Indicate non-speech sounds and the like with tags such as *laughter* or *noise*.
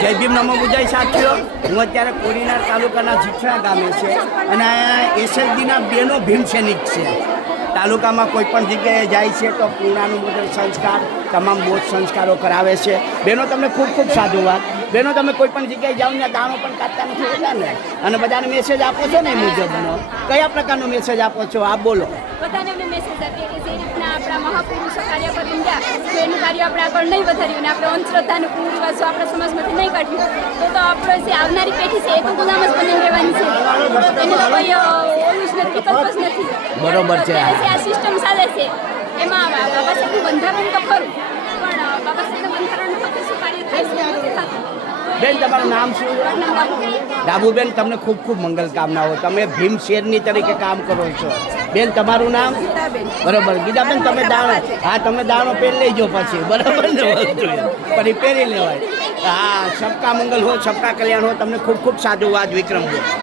જય ભીમ નમો બુજાઈ સાથીઓ. હું અત્યારે કોડીનાર તાલુકાના જીઠરા ગામે છે અને અહીંયા બેનો ભીમ સૈનિક છે. તાલુકામાં કોઈ પણ જગ્યાએ જાય છે તો પૂર્ણાનુમોદન સંસ્કાર, તમામ બોધ સંસ્કારો કરાવે છે. બેનો, તમને ખૂબ ખૂબ સાધુવાદ. બેનો, તમે કોઈ પણ જગ્યાએ જાઓ ત્યાં દાણો પણ કાઢતા નથી હોતા ને. અને બધાને મેસેજ આપો છો ને એ મુજબનો. કયા પ્રકારનો મેસેજ આપો છો? આપ બોલો. મેસેજ આપીએ કે જે રીતના આપણા મહાપુરુષો કાર્ય કરીને ગયા તો એનું કાર્ય આપણે આગળ નહીં વધાર્યું અને આપણે અંધશ્રદ્ધાનું કુરિવાસો આપણા સમાજમાંથી નહીં કાઢ્યું તો તો આપણે જે આવનારી પેઢી છે એ તો ગુલામ જ બની રહેવાની છે. એને તો કોઈ ઓલું જ નથી વિકલ્પ જ નથી. બરોબર છે. આ સિસ્ટમ ચાલે છે એમાં બાબા સાહેબનું બંધારણ તો ખરું પણ બાબા સાહેબના બંધારણ થકી શું કાર્ય થાય છે નથી થતું. બેન તમારું નામ શું? ડાબુબેન તમને ખૂબ ખૂબ મંગલ કામનાઓ. તમે ભીમ શેરની તરીકે કામ કરો છો. બેન તમારું નામ? બરોબર. ગીતાબેન તમે દાણો હા તમે દાણો પહેરી લેજો પછી. બરાબર ને? *laughs* વસ્તુ. પછી પહેરી લેવાય. હા સબકા મંગલ હો સબકા કલ્યાણ હો તમને ખૂબ ખૂબ સાધુવાદ વિક્રમ